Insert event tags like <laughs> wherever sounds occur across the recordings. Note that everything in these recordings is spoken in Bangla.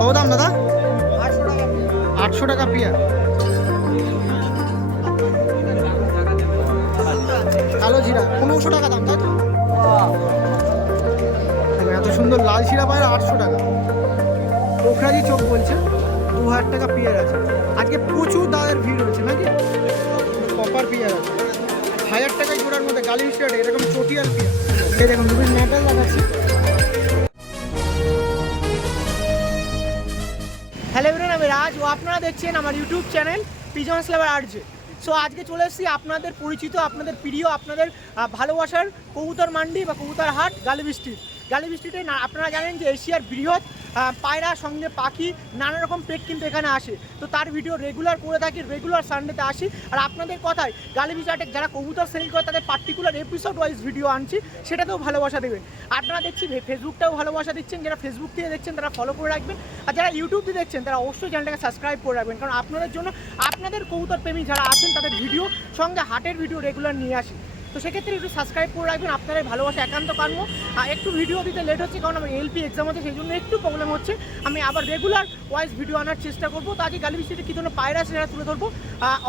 কত দাম দাদা? আটশো টাকা পিয়া। কালো জিরা পনেরোশো টাকা দাম তাই তো? এত সুন্দর লাল শিরা পায় আটশো টাকা। পোখরাজি চোখ বলছে দু হাজার টাকা পিয়ার আছে। আজকে প্রচুর দাদের ভিড় হচ্ছে নাকি? কপার পিয়ার আছে। হাজার টাকায় জোড়ার মধ্যে গালি স্টার্ট এরকম চটিয়াল পিয়ার এই দেখুন বিভিন্ন মেটাল দেখাচ্ছি দেখছেন আমার ইউটিউব চ্যানেল পিজন্স লাভার আর্জে। সো আজকে চলে এসেছি আপনাদের পরিচিত, আপনাদের প্রিয়, আপনাদের ভালোবাসার কবুতর মান্ডি বা কবুতর হাট গালিবি গালিবি স্ট্রিটে না, আপনারা জানেন যে এশিয়ার বৃহৎ পায়রা, সঙ্গে পাখি নানা রকম পেট কিন্তু এখানে আসে। তো তার ভিডিও রেগুলার করে থাকি রেগুলার সানডেতে আসি। আর আপনাদের কথায় গালিবি চাটে যারা কবুতর সেল করে, তাদের পার্টিকুলার এপিসোড ওয়াইজ ভিডিও আনছি, সেটাতেও ভালোবাসা দেবেন। আপনারা দেখছি ফেসবুকটাও ভালোবাসা দিচ্ছেন, যারা ফেসবুক থেকে দেখছেন, তারা ফলো করে রাখবেন। আর যারা ইউটিউব দিয়ে দেখছেন, তারা অবশ্যই চ্যানেলটাকে সাবস্ক্রাইব করে রাখবেন। কারণ আপনাদের জন্য, আপনাদের কবুতর প্রেমী যারা আছেন, তাদের ভিডিও সঙ্গে হাটের ভিডিও রেগুলার নিয়ে আসি। তো সেক্ষেত্রে একটু সাবস্ক্রাইব করে রাখবেন আপনাদের ভালোবাসা একান্ত কাম্য। আর একটু ভিডিও দিতে লেট হচ্ছে, কারণ আমার এলপি এক্সাম আছে সেই জন্য একটু প্রবলেম হচ্ছে। আমি আবার রেগুলার ওয়াইজ ভিডিও আনার চেষ্টা করব। তো আজকে গালি বৃষ্টিতে কী ধরনের পায়রা সেটা তুলে ধরবো?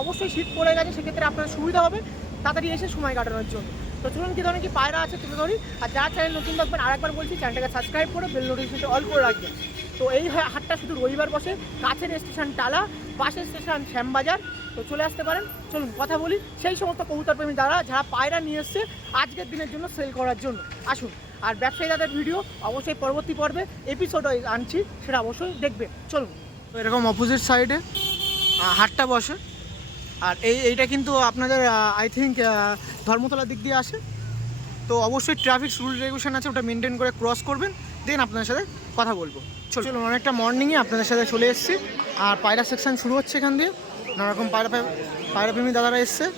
অবশ্যই শীত পড়ে গেছে, সেক্ষেত্রে আপনার সুবিধা হবে। তাড়াতাড়ি এসে সময় কাটানোর জন্য। তো চলুন কী ধরনের কি পায়রা আছে তুলে ধরি। আর যারা চ্যানেল নতুন দেখবেন, আরেকবার বলছি চ্যানেলটাকে সাবস্ক্রাইব করে বেল নোটিফিকেশন অল করে রাখবেন। তো এই হাটটা শুধু রবিবার বসে, কাছের স্টেশন টালা, পাশের স্টেশন শ্যামবাজার। তো চলে আসতে পারেন। চলুন, কথা বলি। সেই সমস্ত কবুতর প্রেমী যারা যারা পায়রা নিয়ে এসছে, আজকের দিনের জন্য সেল করার জন্য। আসুন। আর ব্যবসায়ী যাদের ভিডিও অবশ্যই পরবর্তী পর্বে এপিসোড আনছি, সেটা অবশ্যই দেখবেন। চলুন। তো এরকম অপোজিট সাইডে হাটটা বসে। আর এই, এইটা কিন্তু আপনাদের আই থিঙ্ক ধর্মতলার দিক দিয়ে আসে। তো অবশ্যই ট্রাফিক রুল রেগুলেশন আছে, ওটা মেনটেন করে ক্রস করবেন। দেন আপনাদের সাথে কথা বলব। চলুন অনেকটা মর্নিংয়ে আপনাদের সাথে চলে এসেছি। আর পায়রা সেকশন শুরু হচ্ছে এখান দিয়ে। নানা রকম পায়রা প্রেম- পায়রা প্রেমী দাদারা এসছে।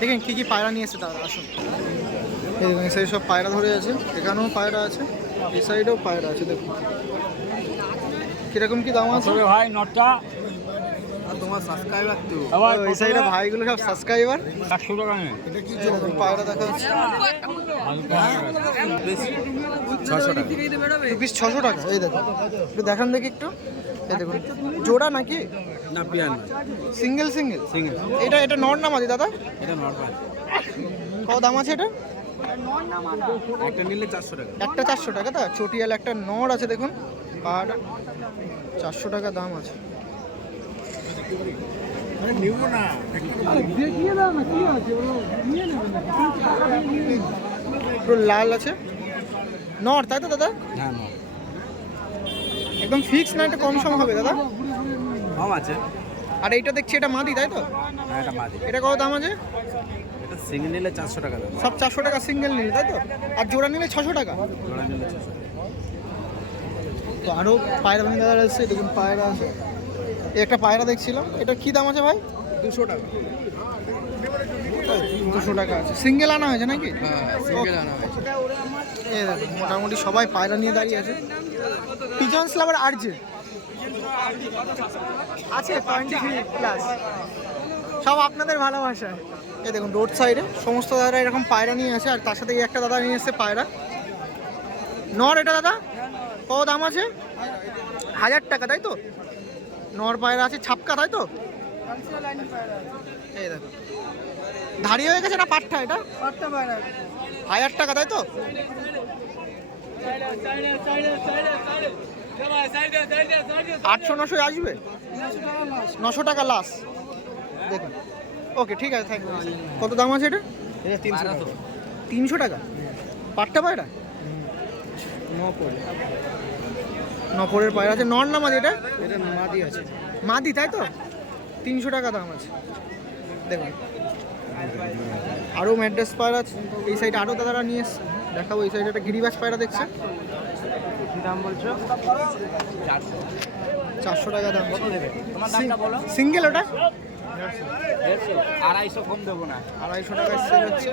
দেখেন কী কী পায়রা নিয়ে এসছে দাদা আসুন। এই দেখুন এই সাইডে সব পায়রা ধরে আছে। এখানেও পায়রা আছে এই সাইডেও পায়রা আছে দেখুন। কীরকম কি দাম আছে? ভাই নটটা আর তোমার সাবস্ক্রাইবার তো। আবার ওই সাইডে ভাইগুলো সব সাবস্ক্রাইবার একশো টাকা নেই এরকম পায়রা দেখা যাচ্ছে। ছশো টাকা রুপিস ছশো টাকা এই দেখুন একটু দেখান দেখি একটু। এই দেখুন। জোড়া নাকি? না পিয়ান। সিঙ্গেল সিঙ্গেল সিঙ্গেল এটা এটা নর না মাদি দাদা? এটা নর্মাল কত দাম আছে এটা? একটা নিলে চারশো টাকা। একটা চারশো টাকা তা? চটিয়াল একটা নর আছে দেখুন। আর চারশো টাকা দাম আছে। পুরো লাল আছে। নর তাই তো দাদা? না একদম ফিক্স না একটা কম সম হবে দাদা? কম আছে। আর এইটা দেখছি এটা মাদি তাই তো? হ্যাঁ এটা এটা কত দাম আছে? এটা সিঙ্গেল নিলে চারশো টাকা দাম। সব চারশো টাকা সিঙ্গেল নিলে তাই তো? আর জোড়া নিলে ছশো টাকা? জোড়া নিলে ছশো তো আরও পায়রা ভেঙে দাদা এসছে দেখুন পায়রা আছে। একটা পায়রা দেখছিলাম। এটা কি দাম আছে ভাই? দুশো টাকা। দুশো টাকা আছে। সিঙ্গেল আনা হয়েছে নাকি? হ্যাঁ সিঙ্গেল আনা হয়েছে। এই মোটামুটি সবাই পায়রা নিয়ে দাঁড়িয়ে আছে। পিজন্স লাভার আর্জে আছে টোয়েন্টি থ্রি প্লাস সব আপনাদের ভালোবাসা এই দেখুন রোড সাইডে সমস্ত দাদারা এরকম পায়রা নিয়ে আছে আর তার সাথে এই একটা দাদা নিয়ে এসছে পায়রা। নর এটা দাদা? কত দাম আছে? হাজার টাকা তাই তো? নর পায়রা আছে, ছাপকা, তাই তো? এই হয়ে গেছে না পাট্টা এটা? হাজার টাকা, তাই তো? আটশো, নশো আসবে? নশো টাকা লাস দেখুন। ওকে, ঠিক আছে থ্যাংক ইউ কত দাম আছে এটা? তিনশো টাকা। তিনশো টাকা? পাট্টা পায়রা? নপরের পায়রা আছে। নর না মাদি এটা? এটা মাদি আছে। মাদি তাই তো? তিনশো টাকা দাম আছে। দেখুন। আরও ম্যাড্রেস পায়রা আছে। এই সাইডে আরও দাদারা নিয়ে এসছে। দেখাবো এই সাইডে একটা গিরিবাস পায়রা দেখছে। দাম বলছো? চারশো টাকা দাম দামটা সিঙ্গেল ওটা? আড়াইশো কম দেবো না। আড়াইশো টাকা সেল হচ্ছে।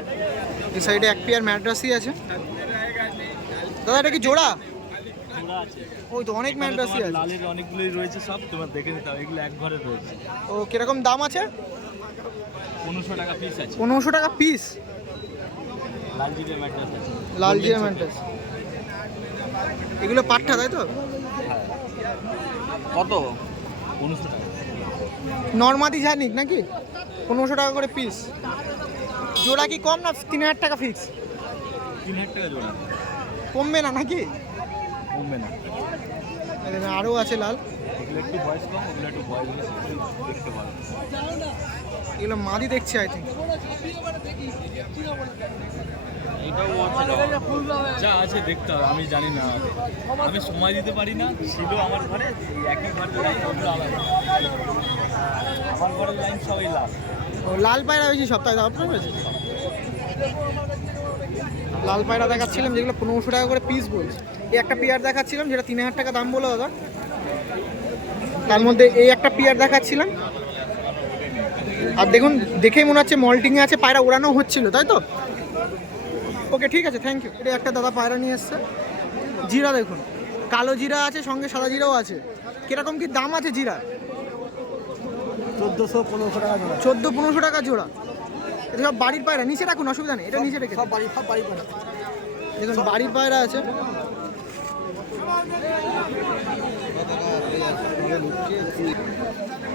এই সাইডে এক পেয়ার ম্যাড্রাসই আছে। দাদা এটা কি জোড়া? ওই তো অনেক ম্যাড্রাসই আছে। লালের অনেকগুলোই রয়েছে সব তোমার দেখে নিতে হবে এগুলো এক ঘরে রয়েছে। ও কীরকম দাম আছে? পনেরোশো টাকা পিস আছে। পনেরোশো টাকা পিস লাল জিরে আছে। লাল জিরা এগুলো পাট্টা তাই তো? কত? পনেরোশো টাকা। নর্মাদি জানিক নাকি পনেরোশো টাকা করে পিস জোড়া কি কম না তিন হাজার টাকা ফিক্স তিন হাজার টাকা জোড়া। কমবে না নাকি? কমবে না। এখানে আরও আছে লাল। ওগুলো একটু বয়স কম ওগুলো একটু বয়স দেখতে ভালো। এগুলো মাদি দেখছি আই থিঙ্ক যা আছে দেখতে হবে আমি জানি না। আমি সময় দিতে পারি না ছিল আমার ঘরে একই ঘরে লাইন আলাদা। আমার ঘরের লাইন সবাই ও লাল পায়রা বেশি সপ্তাহে আপনার কাছে লাল পায়রা দেখাচ্ছিলাম যেগুলো পনেরোশো টাকা করে পিস বলছে। এই একটা পেয়ার দেখাচ্ছিলাম যেটা তিন হাজার টাকা দাম বলো দাদা। তার মধ্যে এই একটা পেয়ার দেখাচ্ছিলাম। আর দেখুন দেখেই মনে হচ্ছে মল্টিংয়ে আছে পায়রা ওড়ানো হচ্ছিল তাই তো? ওকে ঠিক আছে থ্যাংক ইউ এটা একটা দাদা পায়রা নিয়ে এসছে। জিরা দেখুন কালো জিরা আছে সঙ্গে সাদা জিরাও আছে। কীরকম কি দাম আছে জিরা? চোদ্দোশো পনেরোশো টাকা জোড়া। চোদ্দ পনেরোশো টাকা জোড়া। এটা সব বাড়ির পায়রা নিচে রাখুন অসুবিধা নেই এটা নিচে রেখে সব বাড়ি সব বাড়ি পাড়া দেখুন বাড়ির পায়রা আছে।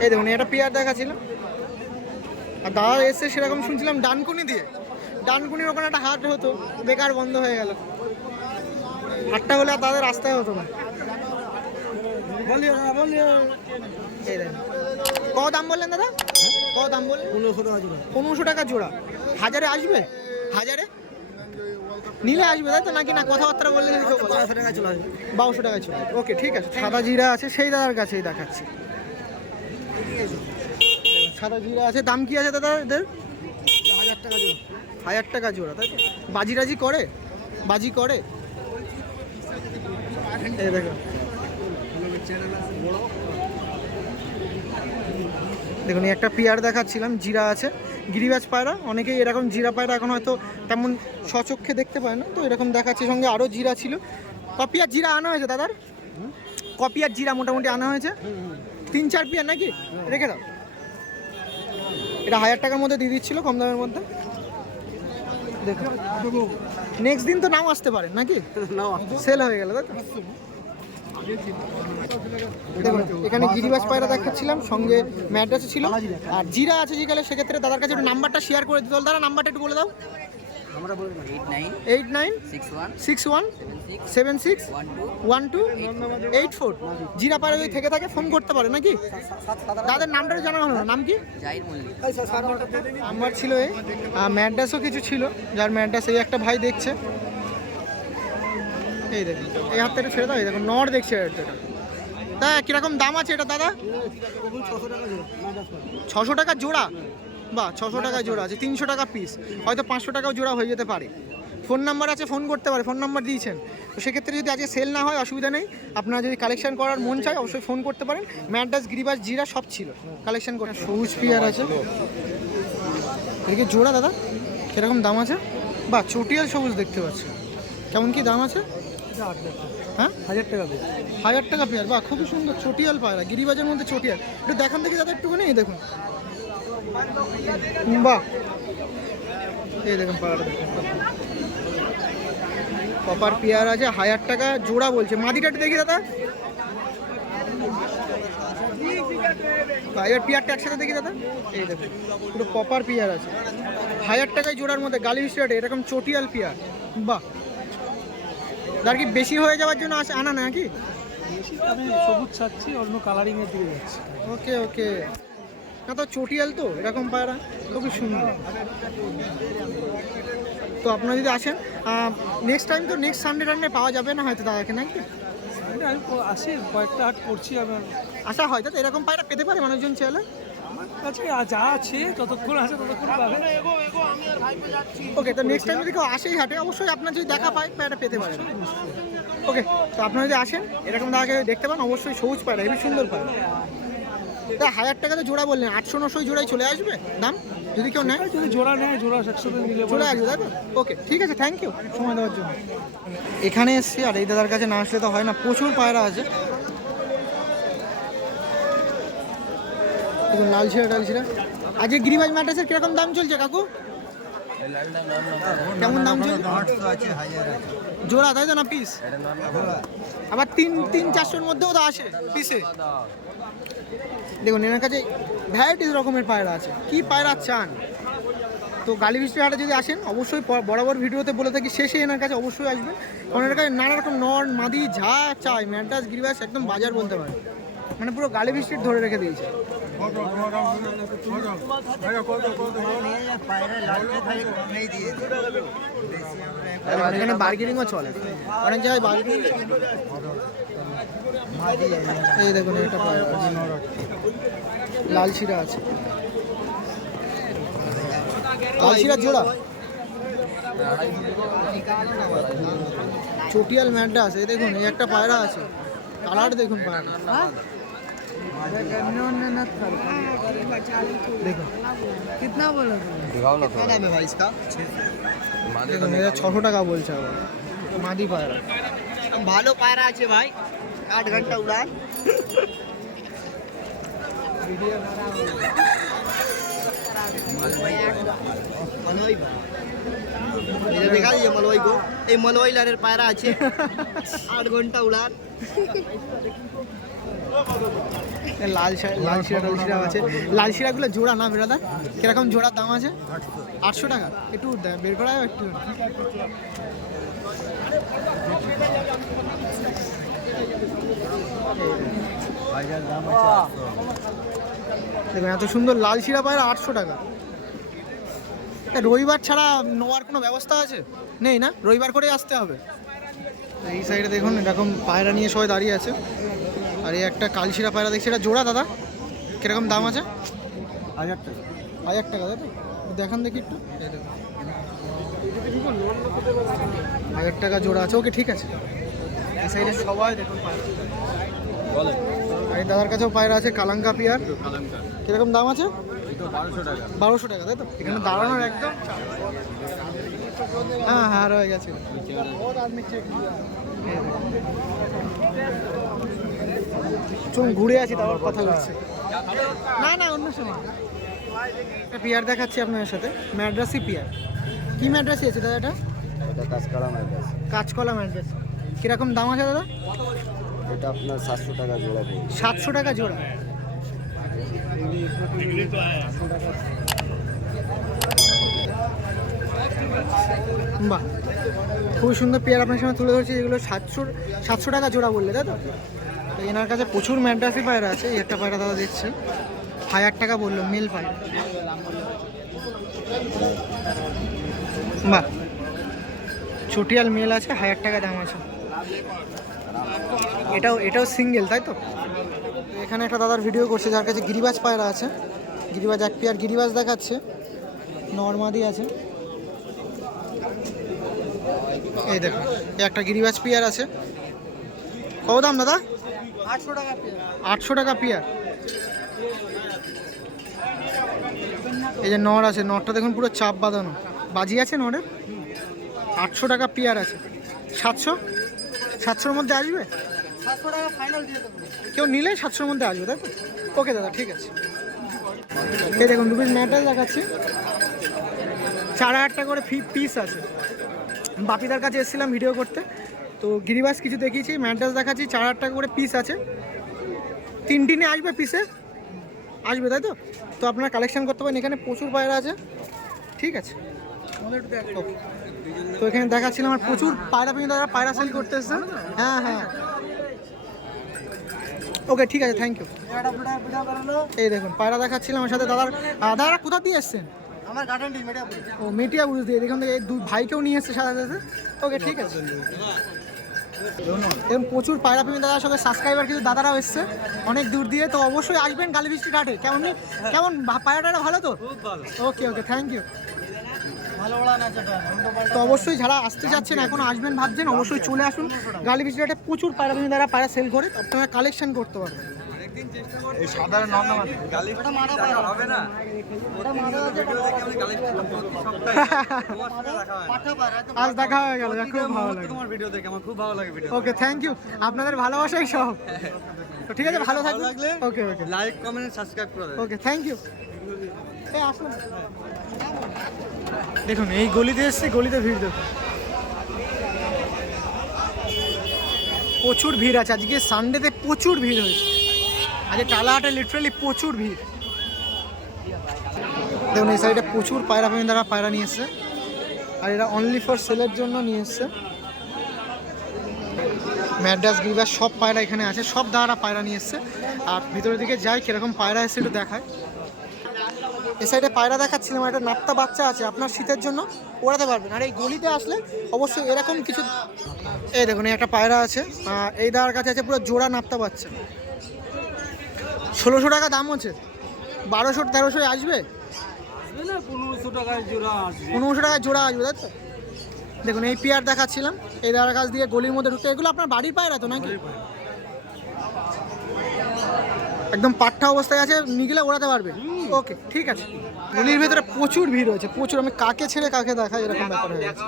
এই দেখুন এটা পেয়ার দেখাচ্ছিল আর দাদা এসে সেরকম শুনছিলাম ডানকুনি দিয়ে। ডানকুনির ওখানে একটা হাট হতো বেকার বন্ধ হয়ে গেল। হাটটা হলে আর তাদের রাস্তায় হতো না। কত দাম বললেন দাদা? কত দাম বললেন? পনেরোশো টাকা জোড়া। পনেরোশো টাকা জোড়া। হাজারে আসবে? হাজারে? নিলে আসবে তাই তো? নাকি না কথাবার্তা বললে? বারোশো টাকা চলে আসবে। বারোশো টাকায় চলে আসবে। ওকে ঠিক আছে। সাদা জিরা আছে সেই দাদার কাছেই দেখাচ্ছি। সাদা জিরা আছে দাম কি আছে দাদা এদের হাজার টাকা জোড়া। হাজার টাকা জোড়া তাই তো? বাজি রাজি করে? বাজি করে? দেখো। দেখুন একটা পেয়ার দেখাচ্ছিলাম জিরা আছে। গিরিবাজ পায়রা অনেকেই এরকম জিরা পায়রা এখন হয়তো তেমন সচক্ষে দেখতে পায় না তো এরকম দেখাচ্ছে সঙ্গে আরও জিরা ছিল। কপিয়ার জিরা আনা হয়েছে দাদার? কপিয়ার জিরা মোটামুটি আনা হয়েছে। তিন চার পিয়ার নাকি? রেখে দাও। এটা হাজার টাকার মধ্যে দিয়ে দিচ্ছিল কম দামের মধ্যে। দেখো। নেক্সট দিন তো নাও আসতে পারে নাকি? <laughs> সেল হয়ে গেল তাই তো? এখানে গিরিবাজ পায়রা দেখাচ্ছিলাম সঙ্গে ম্যাড্রাসও ছিল। আর জিরা আছে যেখানে সেক্ষেত্রে দাদার কাছে একটু নাম্বারটা শেয়ার করে দিতে দাদা নাম্বারটা একটু বলে দাও। আমরা বলি না eight nine six one seven six one two eight four zero পায়রা যদি থেকে থাকে ফোন করতে পারে নাকি? দাদার নামটা জানা হলো। নাম কি? আমার ছিল এই ম্যাড্রাসও কিছু ছিল। যার ম্যাড্রাস এই একটা ভাই দেখছে। এই দেখুন, এই হাতটা একটু ছেড়ে দাও, এই দেখুন, নর দেখছে এটা। কীরকম দাম আছে এটা, দাদা? ছশো টাকা জোড়া? বা ছশো টাকা জোড়া আছে, তিনশো টাকা পিস হয়তো পাঁচশো টাকাও জোড়া হয়ে যেতে পারে। ফোন নাম্বার আছে ফোন করতে পারে ফোন নাম্বার দিয়েছেন। তো সেক্ষেত্রে যদি আজকে সেল না হয়, অসুবিধা নেই। আপনারা যদি কালেকশন করার মন চায়, অবশ্যই ফোন করতে পারেন। ম্যাডাস গিরিবাস জিরা সব ছিল। কালেকশন করে সবুজ পিয়ার আছে। এদিকে জোড়া, দাদা? কীরকম দাম আছে? বা চটিয়াল সবুজ দেখতে পাচ্ছি। কেমন কি দাম আছে? হ্যাঁ? হাজার টাকা দিয়ে হাজার টাকা পেয়ার বাহ খুবই সুন্দর। চটিয়াল পায়রা গিরিবাজের মধ্যে চটিয়াল। একটু দেখান দেখি দাদা একটুখানি এই দেখুন। বাহ। এই দেখুন পায়রাটা কপার পেয়ার আছে হাজার টাকা জোড়া বলছে। মাদিটা একটু দেখি দাদা। হাজার পেয়ারটা একসাথে দেখি দাদা। এই দেখুন পুরো কপার পেয়ার আছে। হাজার টাকায় জোড়ার মধ্যে গালি এরকম চটিয়াল পেয়ার। বাহ। তার কি বেশি হয়ে যাওয়ার জন্য আসে আনা নাকি? আমি সবুজ ছাড়ছি অন্য কালারিং এর দিকে যাচ্ছি। ওকে ওকে। না তো চটিয়াল তো এরকম পায়রা খুবই সুন্দর। তো আপনারা যদি আসেন নেক্সট টাইম তো নেক্সট সানডে টান্ডে পাওয়া যাবে না হয়তো দাদাকে নাকি? আমি আসি কয়েকটা হাট করছি আমার আশা হয় তো এরকম পায়রা পেতে পারে মানুষজন চাইলে? কাছে যা আছে যতক্ষণ আছে ততক্ষণ পাবে। ওকে তো নেক্সট টাইম যদি কেউ আসেই হাটে অবশ্যই আপনার যদি দেখা পায় পায়রা পেতে পারে। ওকে তো আপনারা যদি আসেন এরকম দাদাকে দেখতে পান অবশ্যই সবুজ পায়রা হেবি সুন্দর পায়রা। তা হাজার টাকা তো জোড়া বললেন আটশো নশো জোড়ায় চলে আসবে? দাম? যদি কেউ নেয়? যদি জোড়া নেয় জোড়া একসাথে নিলে চলে আসবে তো? ওকে ঠিক আছে থ্যাংক ইউ সময় দেওয়ার জন্য। এখানে এসছি আর এই দাদার কাছে না আসলে তো হয় না প্রচুর পায়রা আছে। দেখুন, লাল ছিঁড়া ডাল ছিঁড়া আজকে গিরিবাজ ম্যাট্রেসের কীরকম দাম চলছে, কাকু? কেমন দাম চলছে জোড়া, তাই তো না পিস আবার তিন তিন চারশোর মধ্যেও তো আসে পিসে দেখুন, এনার কাছে ভ্যারাইটিস রকমের পায়রা আছে। কি পায়রা চান? তো গালি বৃষ্টি হাটে যদি আসেন, অবশ্যই বরাবর ভিডিওতে বলে থাকি, শেষে এনার কাছে অবশ্যই আসবেন। কারণ এনার কাছে নানা রকম নর, মাদি ঝা চাই ম্যান্টাস গিরিবাস একদম বাজার বলতে পারে মানে পুরো গালি বৃষ্টির ধরে রেখে দিয়েছে। এখানে বার্গেনিংও চলে। অনেক জায়গায় এই দেখুন এটা। লাল শিরা আছে। লাল শিরার জোড়া? চটিয়াল ম্যাটটা আছে। দেখুন একটা পায়রা আছে। কালার দেখুন পায়রা দেখুন कितना बोला দেখুন এটা ছশো টাকা বলছে আবার মাদি পায়রা ভালো পায়রা আছে ভাই আট ঘন্টা উড়ান মলয় এটা দেখা দিয়েছে মলয় গো এই মলয় লারের পায়রা আছে আট ঘন্টা উড়ান এ লাল লাল শিরা লাল শিরা আছে। লাল শিরাগুলো জোড়া না বেরাদা কীরকম জোড়ার দাম আছে? আটশো টাকা। একটু বের করা যাবে একটু? দেখুন এত সুন্দর লাল শিরা পায়রা আটশো টাকা। রবিবার ছাড়া নেওয়ার কোনো ব্যবস্থা আছে? নেই না? রবিবার করে আসতে হবে। এই সাইডে দেখুন এরকম পায়রা নিয়ে সবাই দাঁড়িয়ে আছে। আর এই একটা কালশিরা পায়রা দেখছি এটা জোড়া দাদা? কীরকম দাম আছে? হাজার টাকা। হাজার টাকা তো? দেখান দেখি একটু। হাজার টাকা জোড়া আছে ওকে ঠিক আছে। সাইডে সবাই দেখুন এই দাদার কাছেও পায়রা আছে কালাঙ্কা পিয়ার। কীরকম দাম আছে? বারোশো টাকা। বারোশো টাকা তাই তো? এখানে দাঁড়ানোর একদম। হ্যাঁ হ্যাঁ রয়ে গেছে। চুন ঘুরে আছি তারপর কথা হচ্ছে না না অন্য সময়। একটা পিয়ার দেখাচ্ছি আপনার সাথে। ম্যাড্রাসি পিয়ার। কি ম্যাড্রাসি আছে দাদা এটা? কাঁচকলা মাইকাস কাঁচকলা ম্যাড্রাস। কীরকম দাম আছে দাদা? এটা আপনার সাতশো টাকা জোড়া সাতশো টাকা জোড়া। বাহ। খুবই সুন্দর পেয়ার আপনার সামনে তুলে ধরছি এগুলো সাতশো সাতশো টাকা জোড়া বললে তাই তো? এনার কাছে প্রচুর ম্যান্ডাসি পায়রা আছে, এই একটা পায়রা দাদা দেখছে। হাজার টাকা বলল, মেল পায়রা। বাহ। চটিয়াল মেল আছে, হাজার টাকা দাম আছে। এটাও এটাও সিঙ্গেল তাই তো? এখানে একটা দাদার ভিডিও করছে, যার কাছে গিরিবাজ পায়রা আছে। গিরিবাজ এক পেয়ার গিরিবাজ দেখাচ্ছে। নর্মাদি আছে। এই দেখো একটা গিরিবাজ পেয়ার আছে। কত দাম দাদা? আটশো টাকা পেয়ার। এই যে নর আছে নরটা দেখুন পুরো চাপ বাঁধানো। বাজি আছে নরের? আটশো টাকা পেয়ার আছে। সাতশো? সাতশোর মধ্যে আসবে? সাতশো টাকা ফাইনাল দিয়ে দেবো। কেউ নিলে সাতশোর মধ্যে আসবে তাই তো? ওকে দাদা ঠিক আছে। এই দেখুন রুবির ম্যাটাল দেখাচ্ছি। চার হাজার টাকা করে ফি পিস আছে। বাপিদার কাছে এসেছিলাম ভিডিও করতে। তো গিরিবাস কিছু দেখিয়েছি ম্যাটাস দেখাচ্ছি চার হাজার টাকা করে পিস আছে। তিন টিনে আসবে পিসে আসবে তাই তো? তো আপনারা কালেকশন করতে পারেন এখানে প্রচুর পায়রা আছে। ঠিক আছে। তো এখানে দেখাচ্ছিলাম আমার প্রচুর পায়রা পিঁড়ে দাদা পায়রা সেল করতে এসছে। হ্যাঁ হ্যাঁ। ওকে ঠিক আছে থ্যাংক ইউ এই দেখুন পায়রা দেখাচ্ছিলাম আমার সাথে। দাদার দাদারা কোথা দিয়ে এসছেন? আমার গার্ডেন ও মেটিয়া বুঝ দিয়ে দেখুন এই দুই ভাইকেও নিয়ে এসছে সাথে সাথে। ওকে ঠিক আছে। এবং প্রচুর পায়রা প্রেমী দাদার সঙ্গে সাবস্ক্রাইবার কিন্তু দাদারাও এসছে। অনেক দূর দিয়ে তো অবশ্যই আসবেন গালি গালিবৃষ্টি ঘাটে। কেমন কেমন পায়রাটা ভালো তো? ওকে ওকে থ্যাংক ইউ তো অবশ্যই যারা আসতে যাচ্ছেন এখন আসবেন ভাবছেন অবশ্যই চলে আসুন। গালি বৃষ্টি ঘাটে প্রচুর পায়রা প্রেমী দাদা পায়রা সেল করে আপনারা কালেকশন করতে পারবেন। হবে। না <laughs> আজ দেখা হয়ে গেল খুব ভালো লাগে। তোমার ভিডিও দেখে আমার খুব ভালো লাগে ভিডিও ওকে থ্যাংক ইউ আপনাদের ভালোবাসাই সব। তো ঠিক আছে ভালো থাকবেন। Okay okay like comment subscribe করে ওকে থ্যাংক ইউ এই আসুন। দেখুন এই গলিতে এসছে গলিতে ভিড় দেখুন। প্রচুর ভিড় আছে। আজকে সানডেতে প্রচুর ভিড় হয়েছে। আজকে টালাহাটে লিটারালি প্রচুর ভিড়। দেখুন, এই সাইডে প্রচুর পায়রা প্রেমীরা পায়রা নিয়ে আর এরা অনলি ফর সেলের জন্য নিয়ে এসছে। ম্যাড্রাস গিবার সব পায়রা এখানে আছে, সব দাঁড়া পায়রা নিয়ে আর ভিতরের দিকে যাই, কীরকম পায়রা এসে একটু দেখায় এ সাইডে পায়রা দেখাচ্ছিলাম একটা নাপ্তা বাচ্চা আছে আপনার শীতের জন্য, ওড়াতে পারবেন। আর এই গলিতে আসলে অবশ্যই এরকম কিছু এই দেখুন, এই একটা পায়রা আছে এই দাঁড়ার কাছে আছে পুরো জোড়া নাপ্তা বাচ্চা। ষোলোশো টাকা দাম আছে। বারোশো তেরোশো আসবে? পনেরোশো টাকায় জোড়া আসবে। পনেরোশো টাকায় জোড়া আসবে তাই তো? দেখুন এই পেয়ার দেখাচ্ছিলাম। এই দাঁড়ার কাছ দিয়ে গলির মধ্যে ঢুকতে এগুলো আপনার বাড়ির পায়রা তো নাকি? একদম পাট্টা অবস্থায় আছে নিগলে ওড়াতে পারবে। ওকে ঠিক আছে। গলির ভেতরে প্রচুর ভিড় হয়েছে প্রচুর। আমি কাকে ছেড়ে কাকে দেখাই এরকম ব্যাপার হয়ে গেছে।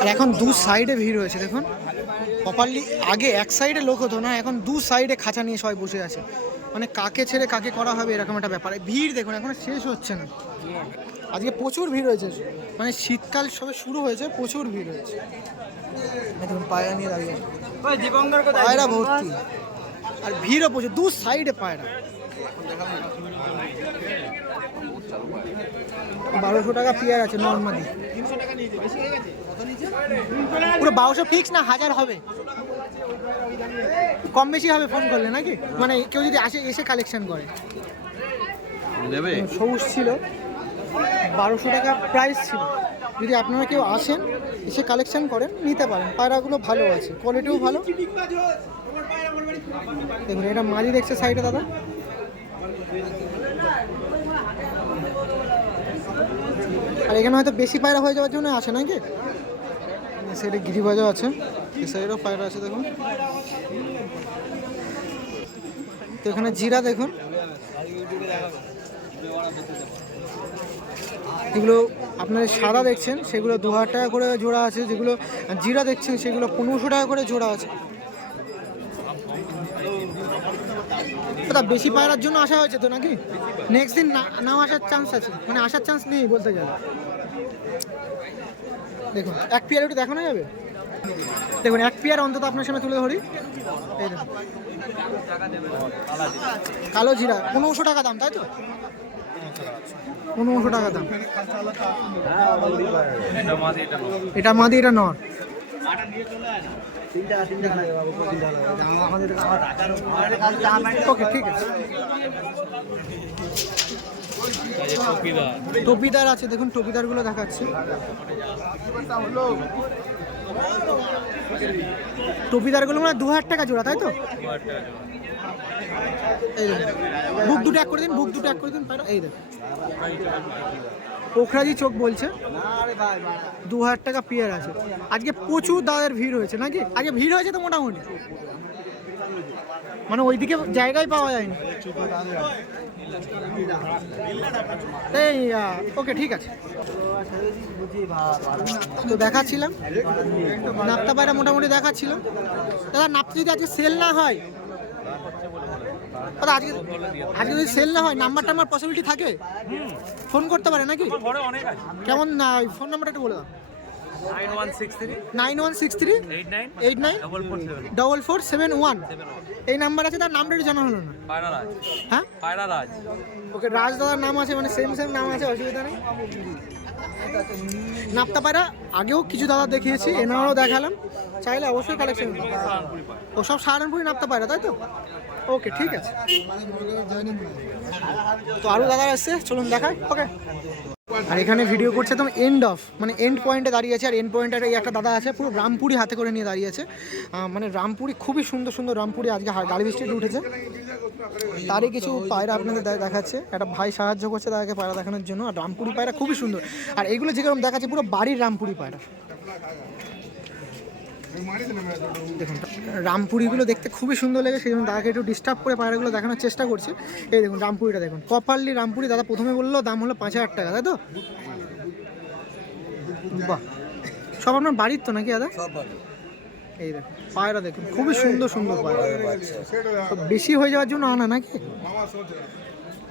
আর এখন দু সাইডে ভিড় হয়েছে দেখুন। প্রপারলি আগে এক সাইডে লোক হতো না এখন দু সাইডে খাঁচা নিয়ে সবাই বসে আছে। মানে কাকে ছেড়ে কাকে করা হবে এরকম একটা ব্যাপার। ভিড় দেখুন এখন শেষ হচ্ছে না। আজকে প্রচুর ভিড় হয়েছে। মানে শীতকাল সবে শুরু হয়েছে প্রচুর ভিড় হয়েছে। দেখুন পায়রা নিয়ে দাঁড়িয়ে। পায়রা ভর্তি। আর ভিড়ও প্রচুর দু সাইডে পায়রা। বারোশো টাকা পেয়ার আছে নর্মালি। পুরো বারোশো ফিক্স না হাজার হবে? কম বেশি হবে ফোন করলে নাকি? মানে কেউ যদি আসে এসে কালেকশন করে। নেবে? সবুজ ছিল। বারোশো টাকা প্রাইস ছিল। যদি আপনারা কেউ আসেন এসে কালেকশন করেন নিতে পারেন। পায়রাগুলো ভালো আছে কোয়ালিটিও ভালো। দেখুন এটা মালি দেখছে সাইডে দাদা। আর এখানে হয়তো বেশি পায়রা হয়ে যাওয়ার জন্য আসে নাকি? সাইডে গিরিবাজও আছে। এই সাইডেও পায়রা আছে, দেখুন। তো এখানে জিরা, দেখুন। যেগুলো আপনারা সাদা দেখছেন, সেগুলো দু হাজার টাকা করে জোড়া আছে। যেগুলো জিরা দেখছেন, সেগুলো পনেরোশো টাকা করে জোড়া আছে। বেশি পায়রার জন্য আসা হয়েছে তো নাকি? নেক্সট দিন নাও আসার চান্স আছে। মানে আসার চান্স নেই বলতে গেলে। দেখুন, এক পেয়ার একটু দেখানো যাবে? দেখুন, এক পেয়ার অন্তত আপনার সামনে তুলে ধরি। কালো জিরা, পনেরোশো টাকা দাম, তাই তো? পনেরোশো টাকা দাম। এটা মাদি, এটা নর। ওকে, ঠিক আছে। টপিদার আছে, দেখুন টপিদারগুলো দেখাচ্ছি। টপিদারগুলো মানে দু হাজার টাকা জোড়া, তাই তো? বুক দুটো এক করে দিন, বুক দুটো এক করে দিন এই দেখ পোখরাজি চোখ বলছে। দু হাজার টাকা পিয়ার আছে। আজকে প্রচুর দাদার ভিড় হয়েছে, নাকি? আগে ভিড় হয়েছে তো মোটামুটি? মানে ওইদিকে জায়গায় পাওয়া যায়নি। এই ওকে ঠিক আছে। তো দেখাচ্ছিলাম। নাপ্তা পায়রা মোটামুটি দেখাচ্ছিলাম। দাদা নাপ্তা যদি আজকে সেল না হয় আজকে আজকে যদি সেল না হয় নাম্বার টাম্বার পসিবিলিটি থাকে? ফোন করতে পারে নাকি? কেমন না ফোন নাম্বারটা একটু বলে দাও। Nine one six three eight nine double four seven one এই নাম্বার আছে তার নামটা জানা হলো না। হ্যাঁ? ওকে রাজ দাদার নাম আছে মানে সেম সেম নাম আছে অসুবিধা নেই। নাপ্তা পায়রা আগেও কিছু দাদা দেখিয়েছি এনারাও দেখালাম। চাইলে অবশ্যই কালেকশন ও সব সাহারানপুরি নাপ্তা পায়রা তাই তো? ওকে ঠিক আছে। তো আরও দাদা আসছে চলুন দেখায় ওকে। আর এখানে ভিডিও করছে একদম এন্ড অফ মানে এন্ড পয়েন্টে দাঁড়িয়ে আছে। আর এন্ড পয়েন্টে এই একটা দাদা আছে, পুরো রামপুরি হাতে করে নিয়ে দাঁড়িয়ে আছে। মানে রামপুরি খুবই সুন্দর সুন্দর রামপুরি আজকে গাড়ি বৃষ্টিতে উঠেছে। তারই কিছু পায়রা আপনাদের দেখাচ্ছে। একটা ভাই সাহায্য করছে তাদেরকে পায়রা দেখানোর জন্য। আর রামপুরি পায়রা খুবই সুন্দর। আর এগুলো যেরকম দেখাচ্ছে, পুরো বাড়ির রামপুরি পায়রা। রামপুরিগুলো দেখতে খুবই সুন্দর লাগে সেই জন্য দাদাকে একটু ডিস্টার্ব করে পায়রাগুলো দেখানোর চেষ্টা করছি। এই দেখুন রামপুরিটা দেখুন। প্রপারলি রামপুরি দাদা প্রথমে বলল দাম হলো পাঁচ হাজার টাকা তাই তো? বাহ। সব আপনার বাড়ির তো নাকি দাদা? এই দেখুন পায়রা দেখুন খুবই সুন্দর সুন্দর পায়রা। বেশি হয়ে যাওয়ার জন্য আনা নাকি?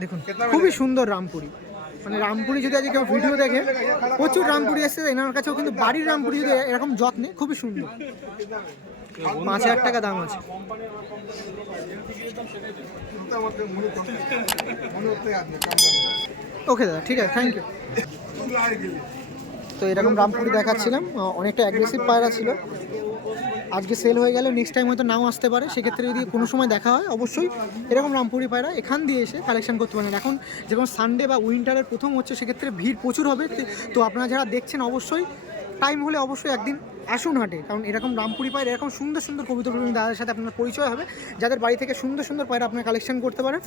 দেখুন খুবই সুন্দর রামপুরি। মানে রামপুরি যদি আজকে কেউ ভিডিও দেখে, প্রচুর রামপুরি এসছে এনার কাছেও কিন্তু বাড়ির রামপুরি যদি এরকম যত্নে, খুবই সুন্দর। পাঁচ হাজার টাকা দাম আছে। ওকে দাদা, ঠিক আছে থ্যাংক ইউ তো এরকম রামপুরি দেখাচ্ছিলাম, অনেকটা অ্যাগ্রেসিভ পায়রা ছিল। আজকে সেল হয়ে গেলে নেক্সট টাইম হয়তো নাও আসতে পারে, সেক্ষেত্রে যদি কোনো সময় দেখা হয়, অবশ্যই এরকম রামপুরি পায়রা এখান দিয়ে এসে কালেকশন করতে পারেন। এখন যেমন সানডে বা উইন্টারের প্রথম হচ্ছে, সেক্ষেত্রে ভিড় প্রচুর হবে। তো আপনারা যারা দেখছেন, অবশ্যই টাইম হলে অবশ্যই একদিন আসুন হাটে। কারণ এরকম রামপুরি পায়রা, এরকম সুন্দর সুন্দর কবিতা দাদার সাথে আপনার পরিচয় হবে। যাদের বাড়ি থেকে সুন্দর সুন্দর পায়রা আপনার কালেকশন করতে পারেন।